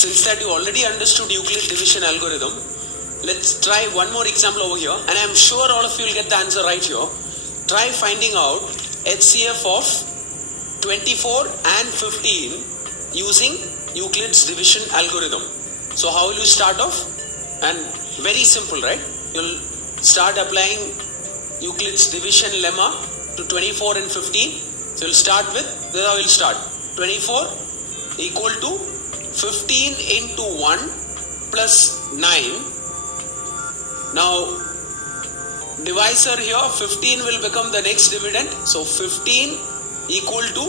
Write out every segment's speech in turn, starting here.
since that you already understood Euclid division algorithm, let's try one more example over here, and I'm sure all of you will get the answer right here. Try finding out HCF of 24 and 15 using Euclid's division algorithm. So how will you start off? And very simple, right? You'll start applying Euclid's division lemma to 24 and 15. So you'll start with, this is how you'll start. 24 equal to 15 into 1 plus 9. Now divisor here, 15 will become the next dividend. So 15 equal to,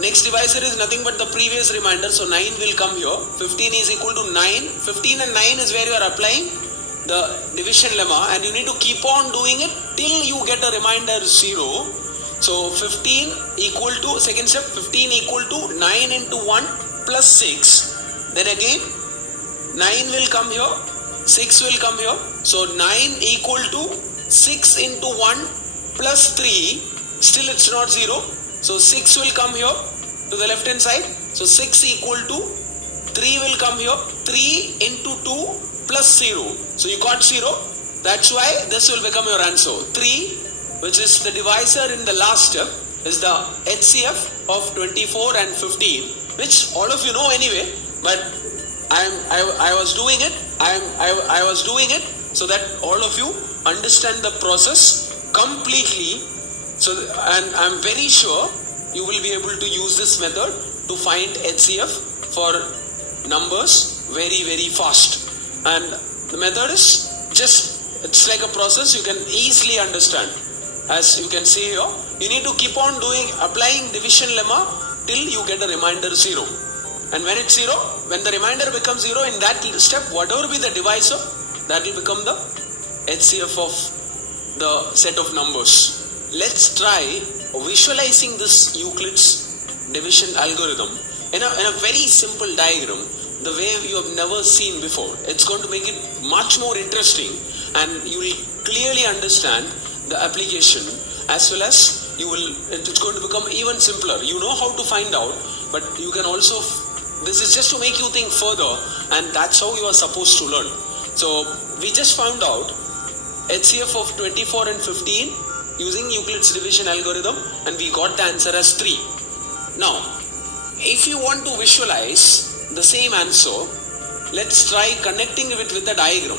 next divisor is nothing but the previous remainder. So 9 will come here. 15 is equal to 9. 15 and 9 is where you are applying the division lemma, and you need to keep on doing it till you get a remainder 0. So 15 equal to, second step, 15 equal to 9 into 1 plus 6. Then again 9 will come here, 6 will come here. So 9 equal to 6 into 1 plus 3. Still it's not 0. So 6 will come here to the left hand side. So 6 equal to 3 will come here. 3 into 2 plus 0. So you got 0. That's why this will become your answer. 3, which is the divisor in the last step, is the HCF of 24 and 15, which all of you know anyway, but I was doing it. I was doing it so that all of you understand the process completely. So, and I'm very sure you will be able to use this method to find HCF for numbers very, very fast. And the method is just, it's like a process you can easily understand. As you can see here, you need to keep on doing, applying division lemma till you get a remainder 0. And when it's 0, when the remainder becomes 0, in that step, whatever be the divisor, that will become the HCF of the set of numbers. Let's try visualizing this Euclid's division algorithm in a very simple diagram, the way you have never seen before. It's going to make it much more interesting, and you will clearly understand the application, as well as it's going to become even simpler. You know how to find out, but you can also, this is just to make you think further, and that's how you are supposed to learn. So we just found out HCF of 24 and 15 using Euclid's division algorithm, and we got the answer as 3. Now, if you want to visualize the same answer, let's try connecting it with a diagram.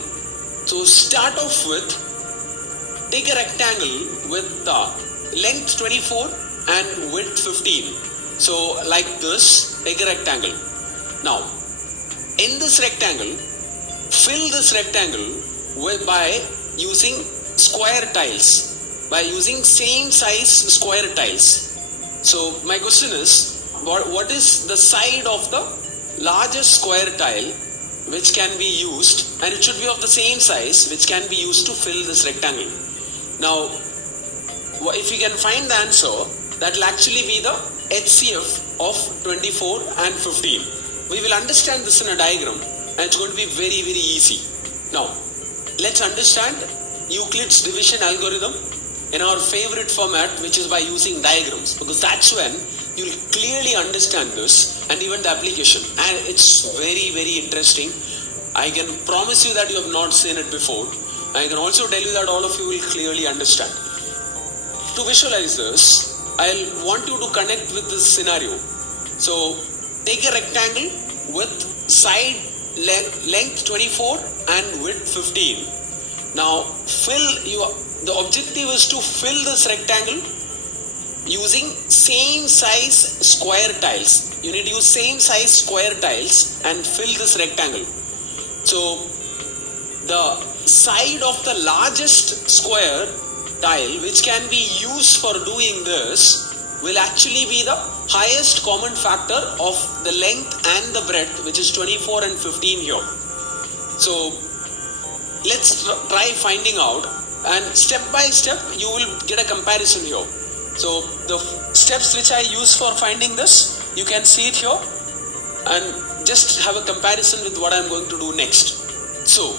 So start off with, take a rectangle with the length 24 and width 15. So like this, take a rectangle. Now, in this rectangle, fill this rectangle by using square tiles, by using same size square tiles. So my question is, what is the side of the largest square tile which can be used, and it should be of the same size, which can be used to fill this rectangle? Now, if you can find the answer, that will actually be the HCF of 24 and 15. We will understand this in a diagram, and it's going to be very, very easy. Now, let's understand Euclid's division algorithm in our favorite format, which is by using diagrams, because that's when you'll clearly understand this and even the application. And it's very, very interesting. I can promise you that you have not seen it before. I can also tell you that all of you will clearly understand. To visualize this, I'll want you to connect with this scenario. So take a rectangle with side length 24 and width 15. Now the objective is to fill this rectangle using same size square tiles. You need to use same size square tiles and fill this rectangle. So the side of the largest square tile which can be used for doing this will actually be the highest common factor of the length and the breadth, which is 24 and 15 here. So let's try finding out, and step by step you will get a comparison here. So the steps which I use for finding this, you can see it here, and just have a comparison with what I am going to do next. So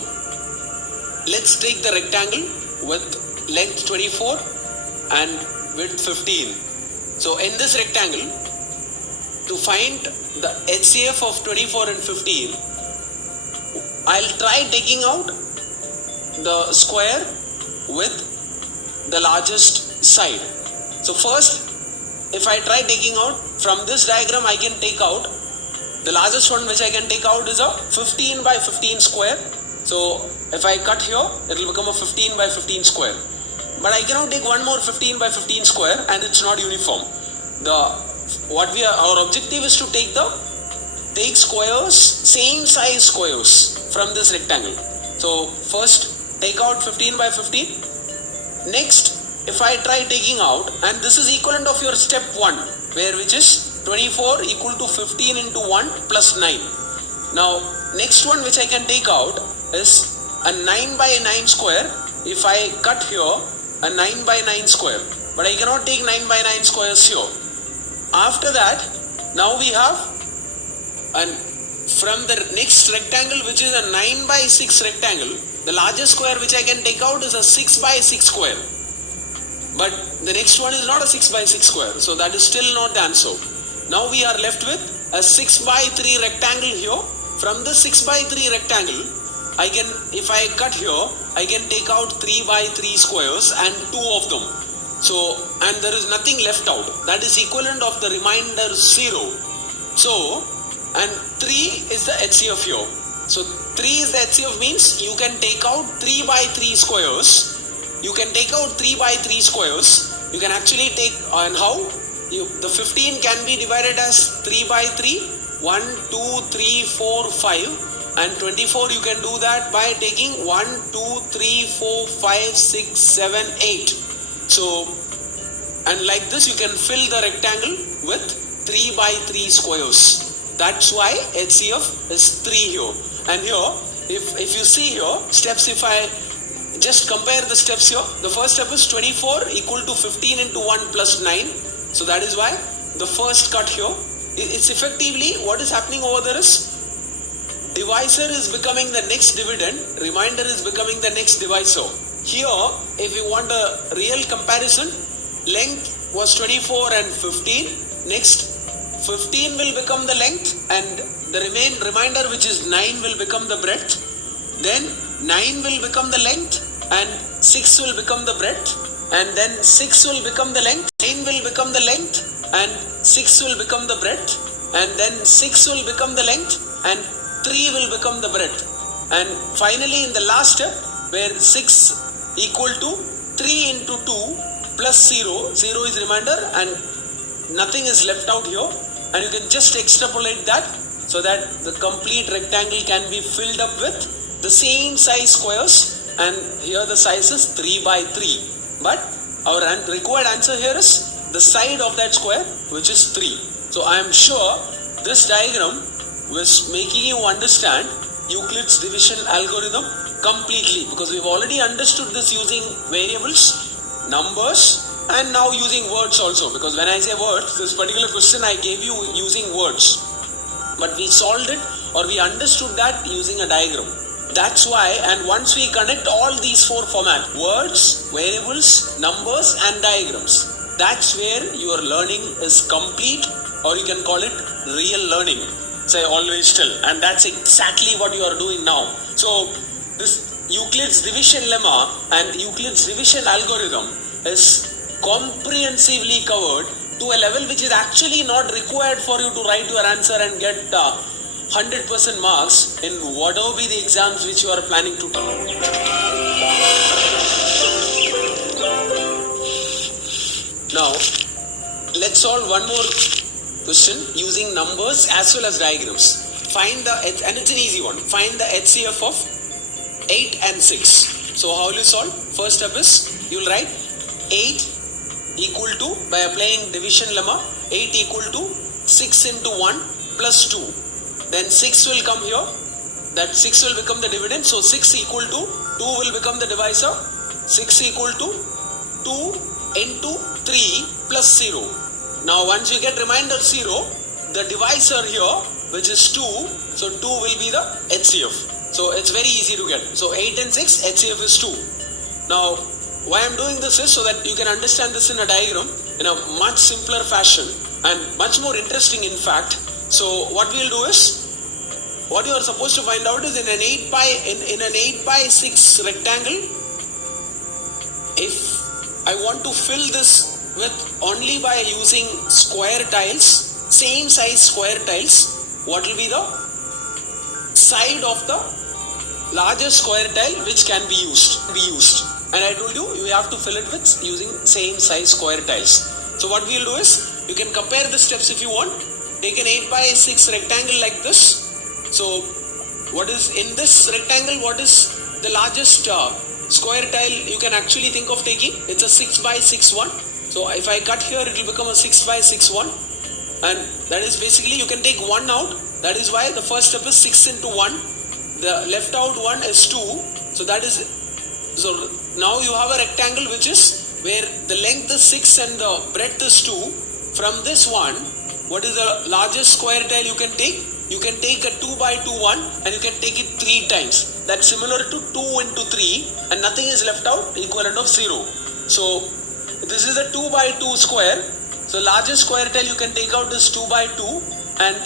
let's take the rectangle with length 24 and width 15. So in this rectangle, to find the HCF of 24 and 15, I'll try taking out the square with the largest side. So first, if I try taking out from this diagram, I can take out the largest one which I can take out is a 15 by 15 square. So if I cut here, it will become a 15 by 15 square. But I cannot take one more 15 by 15 square and it's not uniform. Our objective is to take squares, same size squares from this rectangle. So first take out 15 by 15. Next, if I try taking out, and this is equivalent of your step 1, which is 24 equal to 15 into 1 plus 9. Now next one which I can take out is a 9 by 9 square. If I cut here, a 9 by 9 square, but I cannot take 9 by 9 squares here. After that, now we have, and from the next rectangle which is a 9 by 6 rectangle, the largest square which I can take out is a 6 by 6 square. But the next one is not a 6 by 6 square, so that is still not the answer. Now we are left with a 6 by 3 rectangle here. From the 6 by 3 rectangle, if I cut here, I can take out 3 by 3 squares and 2 of them. So, and there is nothing left out. That is equivalent of the remainder 0. So, and 3 is the HCF here. So 3 is the HCF means you can take out 3 by 3 squares. You can take out 3 by 3 squares. You can actually take, and how? The 15 can be divided as 3 by 3. 1, 2, 3, 4, 5. And 24 you can do that by taking 1, 2, 3, 4, 5, 6, 7, 8. So, and like this you can fill the rectangle with 3 by 3 squares. That's why HCF is 3 here. And here, if you see here, steps, if I just compare the steps here, the first step is 24 equal to 15 into 1 plus 9. So that is why the first cut here, it's effectively what is happening over there is divisor is becoming the next dividend, remainder is becoming the next divisor. Here, if you want a real comparison, length was 24 and 15. Next, 15 will become the length and the remainder which is 9 will become the breadth. Then 9 will become the length and 6 will become the breadth. And then 6 will become the length, 9 will become the length and 6 will become the breadth. And then 6 will become the length and 3 will become the breadth. And finally in the last step where 6 equal to 3 into 2 plus 0, 0 is remainder and nothing is left out here, and you can just extrapolate that so that the complete rectangle can be filled up with the same size squares, and here the size is 3 by 3. But our required answer here is the side of that square, which is 3. So I am sure this diagram was making you understand Euclid's division algorithm completely, because we've already understood this using variables, numbers, and now using words also, because when I say words, this particular question I gave you using words, but we solved it or we understood that using a diagram. That's why, and once we connect all these 4 formats, words, variables, numbers and diagrams, that's where your learning is complete, or you can call it real learning. Say always tell, and that's exactly what you are doing now. So this Euclid's division lemma and Euclid's division algorithm is comprehensively covered to a level which is actually not required for you to write your answer and get 100% marks in whatever be the exams which you are planning to take. Now let's solve one more question using numbers as well as diagrams. Find the, and it's an easy one, find the HCF of 8 and 6. So how will you solve? First step is, you will write 8 equal to, by applying division lemma, 8 equal to 6 into 1 plus 2. Then 6 will come here, that 6 will become the dividend, so 6 equal to 2 will become the divisor, 6 equal to 2 into 3 plus 0. Now once you get remainder 0, the divisor here, which is 2, so 2 will be the HCF. So it's very easy to get. So 8 and 6, HCF is 2. Now why I am doing this is so that you can understand this in a diagram in a much simpler fashion. and much more interesting in fact. So what we'll do is, what you are supposed to find out is in an 8 by 6 rectangle, if I want to fill this with only by using square tiles, same size square tiles, what will be the side of the largest square tile which can be used. And I told you have to fill it with using same size square tiles. So what we'll do is, you can compare the steps if you want. Take an 8 by 6 rectangle like this. So what is in this rectangle, what is the largest square tile you can actually think of taking? It's a 6 by 6 one. So if I cut here, it will become a 6 by 6 one, and that is basically, you can take 1 out. That is why the first step is 6 into 1. The left out one is 2. So that is, so now you have a rectangle which is where the length is 6 and the breadth is 2. From this one, what is the largest square tile you can take? You can take a 2 by 2 one, and you can take it 3 times. That's similar to 2 into 3, and nothing is left out, equivalent of 0. So this is a 2 by 2 square. So largest square tile you can take out is 2 by 2, and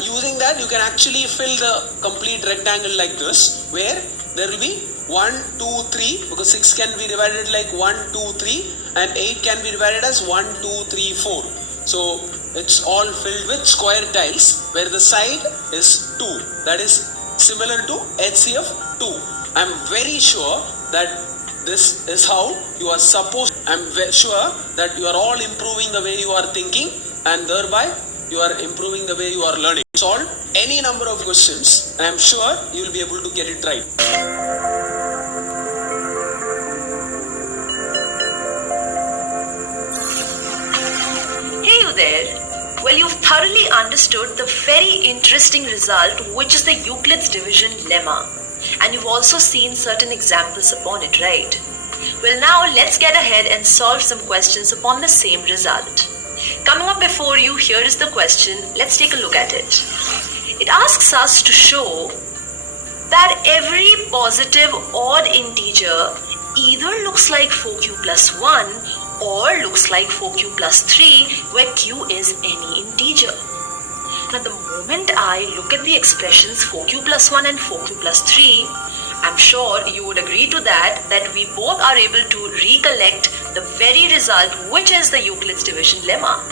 using that you can actually fill the complete rectangle like this, where there will be 1, 2, 3, because 6 can be divided like 1, 2, 3, and 8 can be divided as 1, 2, 3, 4. So it's all filled with square tiles where the side is 2. That is similar to HCF 2. I'm very sure that this is how you are supposed. I'm sure that you are all improving the way you are thinking, and thereby you are improving the way you are learning. Solve any number of questions, and I'm sure you will be able to get it right. Hey you there. Well, you've thoroughly understood the very interesting result, which is the Euclid's division lemma. And you've also seen certain examples upon it, right? Well, now let's get ahead and solve some questions upon the same result. Coming up before you, here is the question. Let's take a look at it. It asks us to show that every positive odd integer either looks like 4q plus 1 or looks like 4q plus 3, where q is any integer. Now, the moment I look at the expressions 4q plus 1 and 4q plus 3, I'm sure you would agree to that we both are able to recollect the very result, which is the Euclid's division lemma.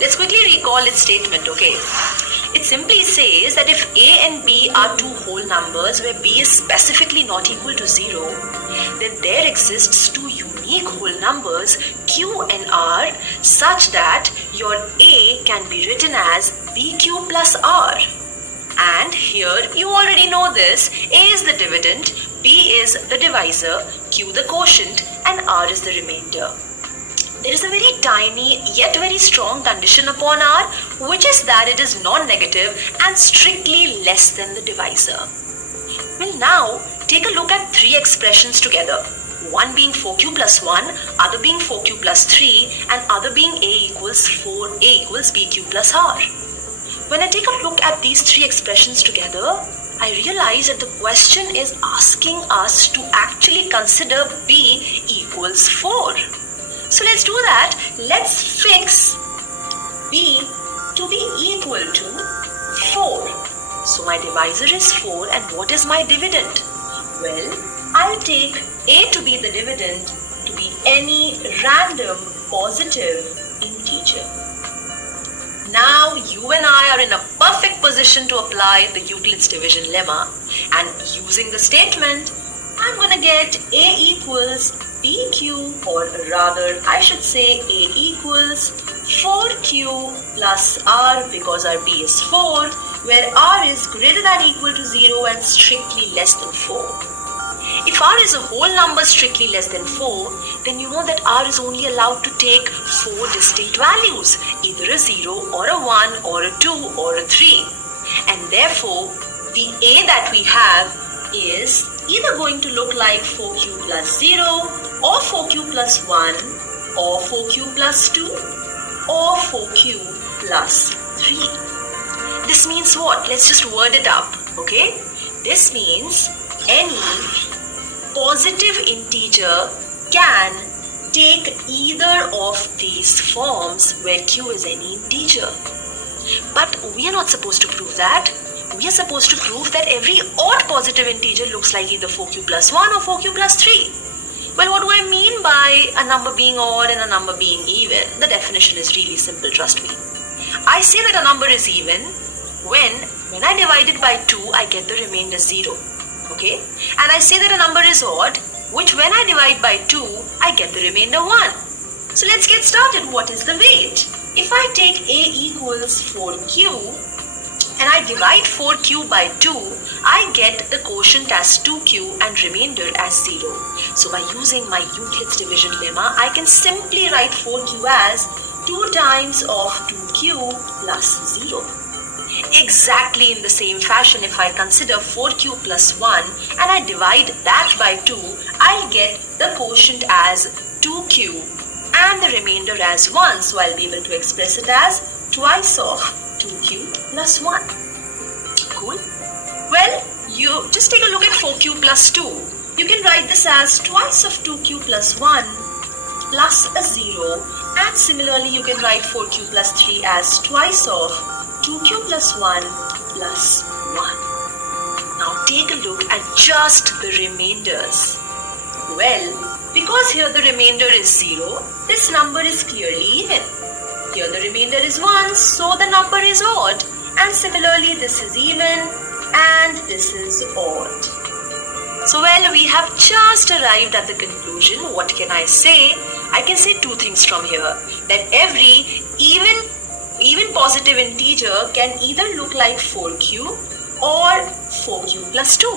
Let's quickly recall its statement, okay? It simply says that if a and b are two whole numbers where b is specifically not equal to 0, then there exists two unique whole numbers q and r such that your a can be written as bq plus r. And here you already know this. A is the dividend, b is the divisor, q the quotient, and r is the remainder. There is a very tiny yet very strong condition upon r, which is that it is non-negative and strictly less than the divisor. Well, now take a look at three expressions together. One being 4q plus 1, other being 4q plus 3, and other being a equals bq plus r. When I take a look at these three expressions together, I realize that the question is asking us to actually consider b equals 4. So let's do that. Let's fix b to be equal to 4. So my divisor is 4, and what is my dividend? Well, I'll take a to be the dividend to be any random positive integer. Now you and I are in a perfect position to apply the Euclid's division lemma, and using the statement, I'm going to get a equals bq, or rather I should say a equals 4q plus r, because our b is 4, where r is greater than or equal to 0 and strictly less than 4. If r is a whole number strictly less than 4, then you know that r is only allowed to take 4 distinct values, either a 0 or a 1 or a 2 or a 3. And therefore, the a that we have is either going to look like 4q plus 0 or 4q plus 1 or 4q plus 2 or 4q plus 3. This means what? Let's just word it up, okay? This means any positive integer can take either of these forms where q is any integer. But we are not supposed to prove that. We are supposed to prove that every odd positive integer looks like either 4q plus 1 or 4q plus 3. Well, what do I mean by a number being odd and a number being even? The definition is really simple, trust me. I say that a number is even when I divide it by 2, I get the remainder 0. Okay? And I say that a number is odd, which when I divide by 2, I get the remainder 1. So let's get started. What is the weight? If I take a equals 4q and I divide 4q by 2, I get the quotient as 2q and remainder as 0. So by using my Euclid's division lemma, I can simply write 4q as 2 times of 2q plus 0. Exactly in the same fashion, if I consider 4q plus 1 and I divide that by 2, I get the quotient as 2q and the remainder as 1. So I'll be able to express it as twice of 2q plus 1. Cool? Well, you just take a look at 4q plus 2. You can write this as twice of 2q plus 1 plus a 0, and similarly you can write 4q plus 3 as twice of 2q plus 1 plus 1. Now take a look at just the remainders. Well, because here the remainder is 0, this number is clearly even. Here the remainder is 1, so the number is odd. And similarly, this is even and this is odd. So, well, we have just arrived at the conclusion. What can I say? I can say two things from here. That every even positive integer can either look like 4q or 4q plus 2.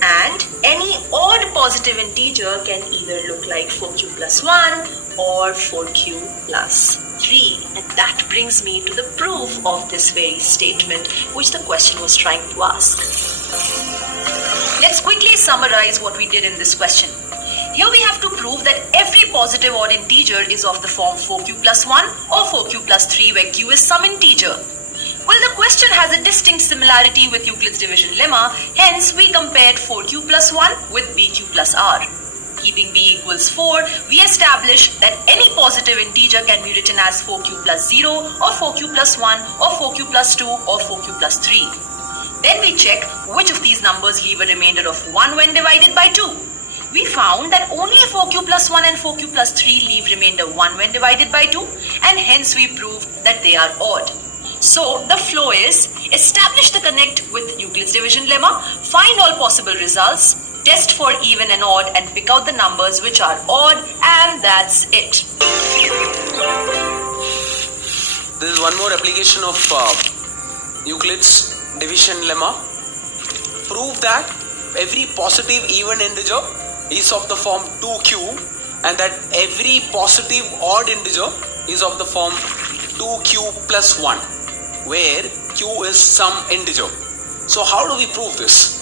And any odd positive integer can either look like 4q plus 1 or 4q plus 3. And that brings me to the proof of this very statement which the question was trying to ask. Let's quickly summarize what we did in this question. Here we have to prove that every positive odd integer is of the form 4q plus 1 or 4q plus 3 where q is some integer. Well, the question has a distinct similarity with Euclid's division lemma, hence we compared 4q plus 1 with bq plus r. Keeping b equals 4, we establish that any positive integer can be written as 4q plus 0 or 4q plus 1 or 4q plus 2 or 4q plus 3. Then we check which of these numbers leave a remainder of 1 when divided by 2. We found that only 4q plus 1 and 4q plus 3 leave remainder 1 when divided by 2, and hence we prove that they are odd. So the flow is establish the connect with Euclid's division lemma, find all possible results, test for even and odd, and pick out the numbers which are odd, and that's it. This is one more application of Euclid's division lemma. Prove that every positive even integer is of the form 2q and that every positive odd integer is of the form 2q plus 1 where q is some integer. So how do we prove this?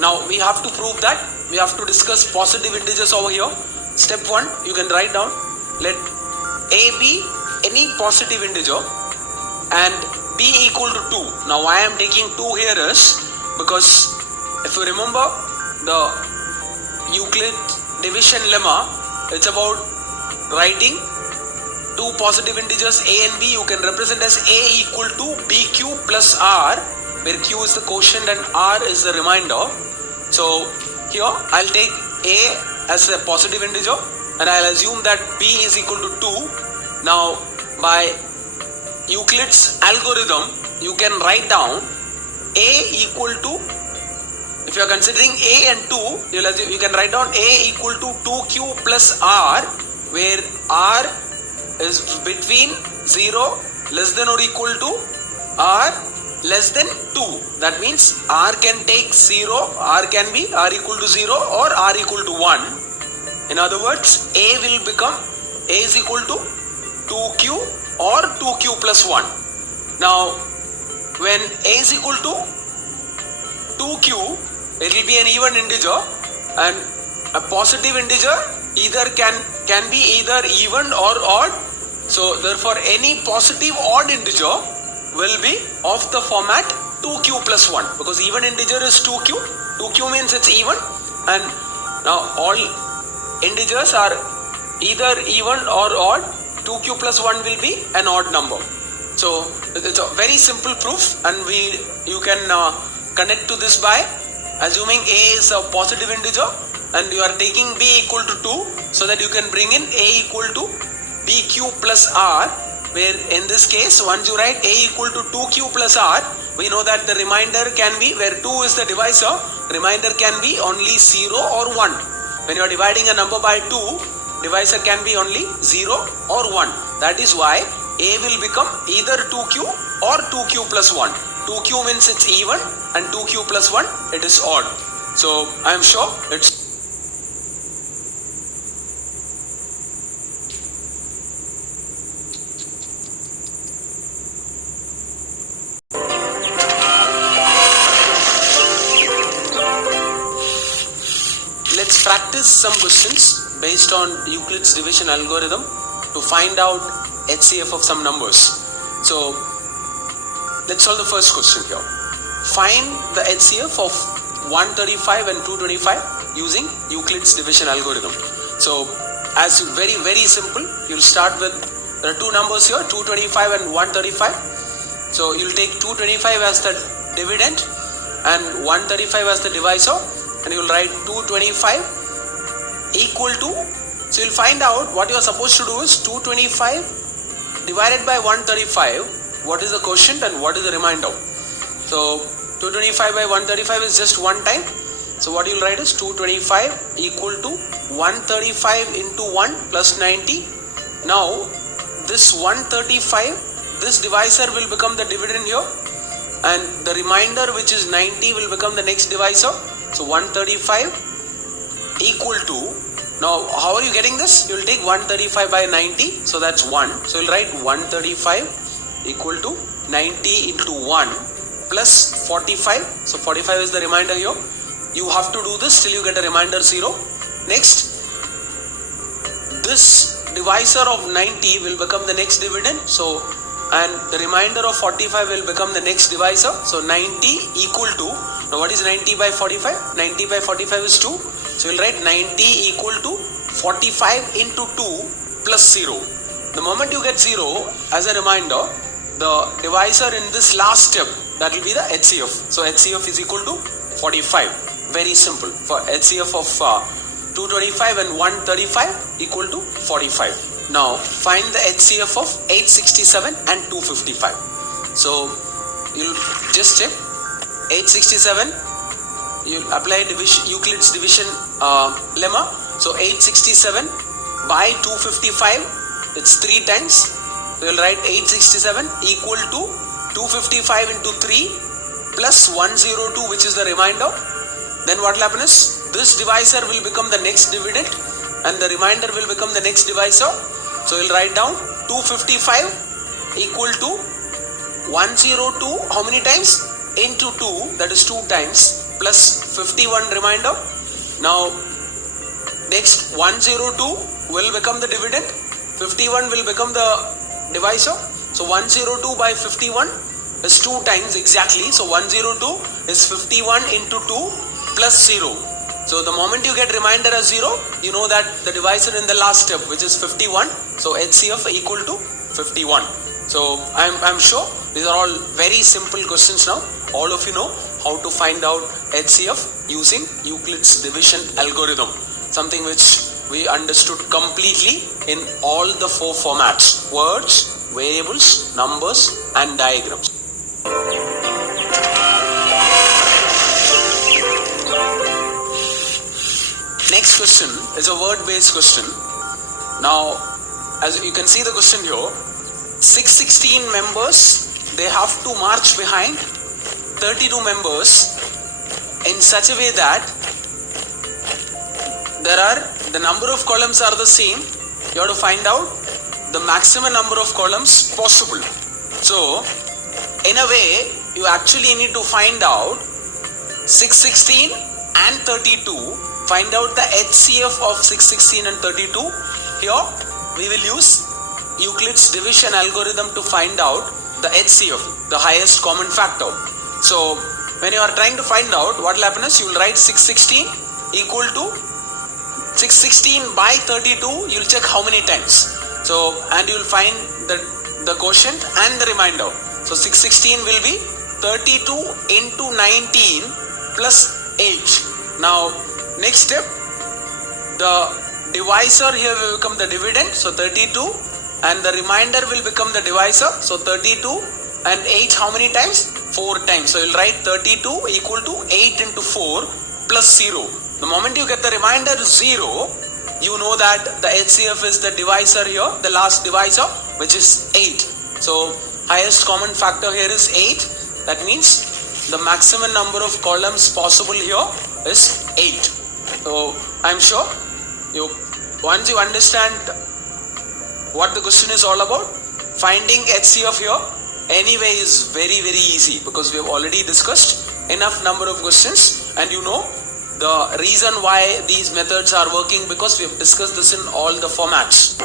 Now we have to prove that we have to discuss positive integers over here. Step 1, you can write down, let a be any positive integer and b equal to 2. Now why I am taking 2 here is because if you remember the Euclid division lemma, it's about writing two positive integers a and b. You can represent as a equal to bq plus r, where q is the quotient and r is the remainder. So here I'll take a as a positive integer and I'll assume that b is equal to 2. Now by Euclid's algorithm, you can write down a equal to, if you are considering a and 2, you can write down a equal to 2q plus r, where r is between 0 less than or equal to r less than 2. That means r can take 0, r can be r equal to 0 or r equal to 1. In other words, a will become a is equal to 2q or 2q plus 1. Now when a is equal to 2q, it will be an even integer, and a positive integer either can be either even or odd. So therefore any positive odd integer will be of the format 2q plus 1, because even integer is 2q. 2q means it's even, and now all integers are either even or odd, 2q plus 1 will be an odd number. So it's a very simple proof, and you can connect to this by assuming a is a positive integer and you are taking b equal to 2, so that you can bring in a equal to bq plus r, where in this case once you write a equal to 2q plus r, we know that the remainder can be, where 2 is the divisor, remainder can be only 0 or 1. When you are dividing a number by 2, divisor can be only 0 or 1. That is why a will become either 2q or 2q plus 1. 2q means it's even and 2q plus 1 it is odd. So I am sure it's let's practice some questions based on Euclid's division algorithm to find out HCF of some numbers. So let's solve the first question here. Find the HCF of 135 and 225 using Euclid's division algorithm. So as very simple, you'll start with, there are two numbers here, 225 and 135. So you'll take 225 as the dividend and 135 as the divisor, and you will write 225 equal to, so you'll find out what you are supposed to do is 225 divided by 135, what is the quotient and what is the remainder. So 225 by 135 is just one time, so what you'll write is 225 equal to 135 into 1 plus 90. Now this 135, this divisor will become the dividend here, and the remainder, which is 90, will become the next divisor. So 135 equal to, now how are you getting this? You will take 135 by 90, so that's 1. So you'll write 135 equal to 90 into 1 plus 45. So 45 is the remainder here. You have to do this till you get a remainder 0. Next, this divisor of 90 will become the next dividend. So, and the remainder of 45 will become the next divisor. So 90 equal to, now what is 90 by 45? 90 by 45 is 2. So we'll write 90 equal to 45 into 2 plus 0. The moment you get 0, as a reminder, the divisor in this last step, that will be the HCF. So HCF is equal to 45. Very simple. For HCF of 225 and 135 equal to 45. Now find the HCF of 867 and 255. So you'll just check 867, you'll apply Euclid's division lemma. So 867 by 255, it's 3 times. So you'll write 867 equal to 255 into 3 plus 102, which is the remainder. Then what will happen is, this divisor will become the next dividend and the remainder will become the next divisor. So you'll write down 255 equal to 102, how many times? Into 2, that is 2 times, plus 51 remainder. Now next 102 will become the dividend, 51 will become the divisor. So 102 by 51 is 2 times exactly. So 102 is 51 into 2 plus 0. So the moment you get remainder as 0, you know that the divisor in the last step, which is 51. So HCF equal to 51. So I'm sure these are all very simple questions now. All of you know how to find out HCF using Euclid's division algorithm. Something which we understood completely in all the 4 formats: words, variables, numbers and diagrams. Next question is a word-based question. Now, as you can see the question here, 616 members, they have to march behind 32 members in such a way that the number of columns are the same. You have to find out the maximum number of columns possible. So, in a way, you actually need to find out 616 and 32. Find out the HCF of 616 and 32. Here we will use Euclid's division algorithm to find out the HCF, the highest common factor. So when you are trying to find out, what will happen is you will write 616 equal to 616 by 32, you'll check how many times. So, and you'll find the quotient and the remainder. So 616 will be 32 into 19 plus 8. Now, next step, the divisor here will become the dividend. So 32, and the remainder will become the divisor. So 32 and 8 how many times? 4 times. So you'll write 32 equal to 8 into 4 plus 0. The moment you get the remainder 0, you know that the HCF is the divisor here, the last divisor, which is 8. So highest common factor here is 8. That means the maximum number of columns possible here is 8. So I'm sure once you understand what the question is all about, finding HCF here anyway is very easy, because we have already discussed enough number of questions, and you know the reason why these methods are working, because we have discussed this in all the formats.